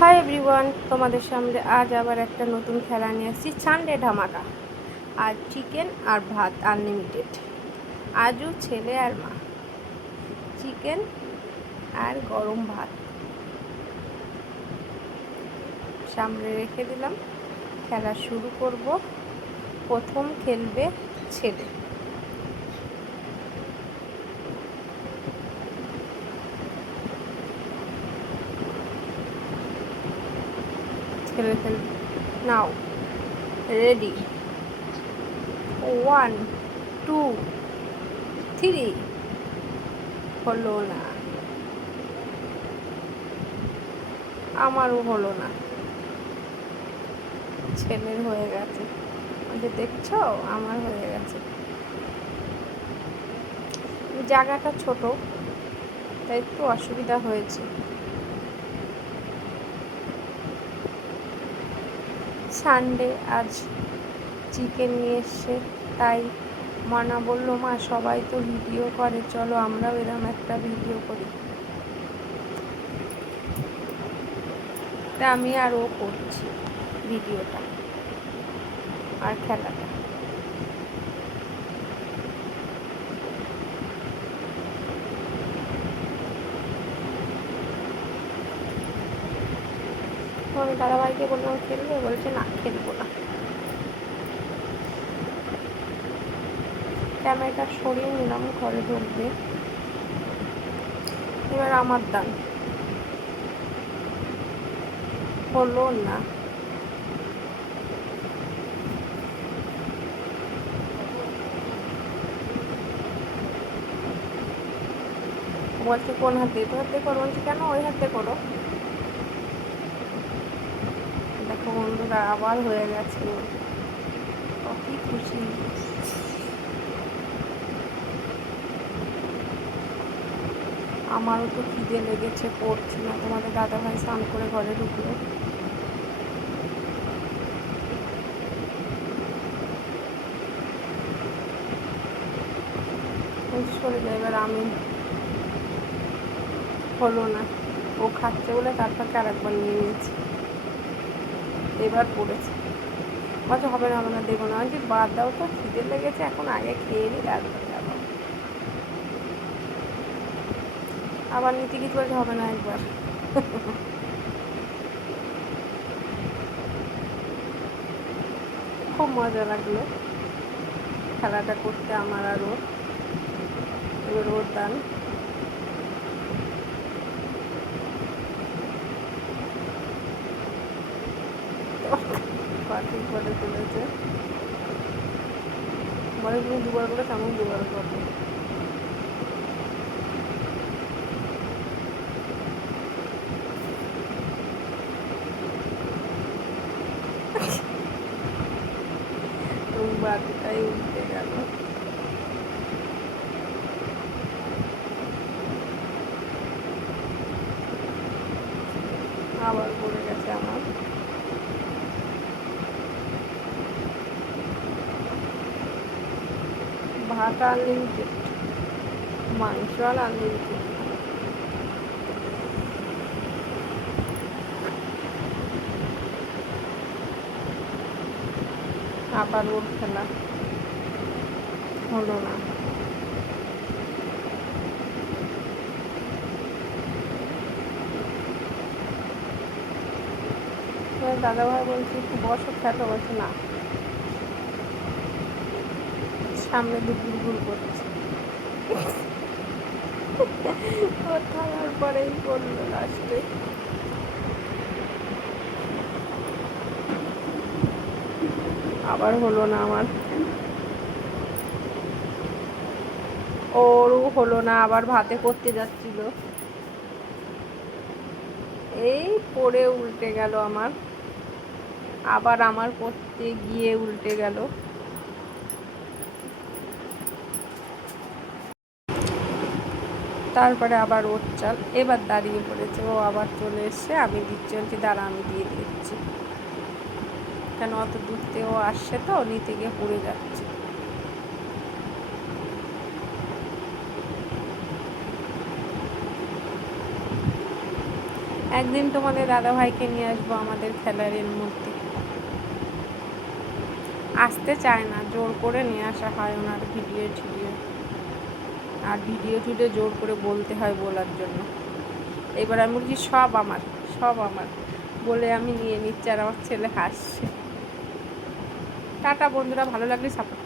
Hi everyone তোমাদের সামনে আজ আবার একটা নতুন খেলা নিয়ে আসছি সানডে ধামাকা। আর চিকেন আর ভাত আনলিমিটেড আজও ছেলে আর মা। চিকেন আর গরম ভাত। সামনে রেখে দিলাম, খেলা শুরু করব। প্রথম খেলবে ছেলে। খেলে ফেলবে now ready one two three হলো না। আমারও হলো না। ছেলের হয়ে গেছে। ওদের দেখছ? আমার হয়ে গেছে। জায়গাটা ছোট, তাই একটু অসুবিধা হয়েছে। সানডে আজ চিকেন নিয়ে এসছে, তাই মানা বলল, মা, সবাই তো ভিডিও করে, চলো আমরাও এরম একটা ভিডিও করি। তা আমি আরও করছি ভিডিওটা আর খেলাটা। তো আমি দাদাভাইকে বললাম খেলবে? বলছে, না, খেলব না। ক্যামেরাটা সরিয়ে নিলাম, ঘরে ঢুকবে। এবার আমার দান। হলো না। বলছে, কোন হাতে তো হাতে করো? বলছি, কেন? ওই হাতে করো। বন্ধুরা আবার হয়ে গেছে। কি খুশি। আমারও তো খিদে লেগেছে, পড়ছি না। তোমাদের দাদা ভাই স্নান করে ঘরে ঢুকলো। সরে এবার আমি হলো না। ও খাচ্ছে বলে তারপর আর একবার নিয়ে নিয়েছি। এবার পড়েছে। বলছে, হবে না হবে না, দেবো না। যে বাদ দাও তো, খিদে লেগেছে, এখন আগে খেয়ে নিই তারপরে যাব। আবার নিতে কিছু বলছে, হবে না একবার। খুব মজা লাগল। খেলাটা করতে আমার আর ওর ওর দান। পাখি করে ফেলেছে। মানে তুমি দুবার করে কেমন দুবার করবে বাটিটাই উঠে গেল আবার পড়ে গেছে আমার ভাত আনলিমিটেড মাংস আর আনলিমিটেড আবার ওর খেলা হলো না দাদাভাই বলছি বসো খেতে বলছে না। সামনে দুপুর গুল করছে। থাকার পরেই করল লাস্টে? আবার হলো না আমার। ওরও হলো না, আবার ভাতে করতে যাচ্ছিল। এই পড়ে উল্টে গেল আমার। আবার আমার করতে গিয়ে উল্টে গেল। তারপরে আবার ওর চাল। এবার দাঁড়িয়ে পড়েছে। ও আবার চলে এসছে। আমি দিচ্ছি বলছি, দাঁড়া, আমি দিয়ে দিচ্ছি। কেন, অত দূর থেকে ও আসছে তো, নিতে গিয়ে পড়ে যাচ্ছে। একদিন তোমাদের দাদা ভাইকে নিয়ে আসব আমাদের খেলারের মধ্যে। আসতে চায় না, জোর করে নিয়ে আসা হয় ওনার ভিডিও টিডিও আর ভিডিও টিডিও জোর করে বলতে হয় বলার জন্য। এবার আমি বলছি, সব আমার সব আমার। বলে আমি নিয়ে নিচ্ছি আর আমার ছেলে হাসছে। টাটা বন্ধুরা, ভালো লাগলে সাপোর্ট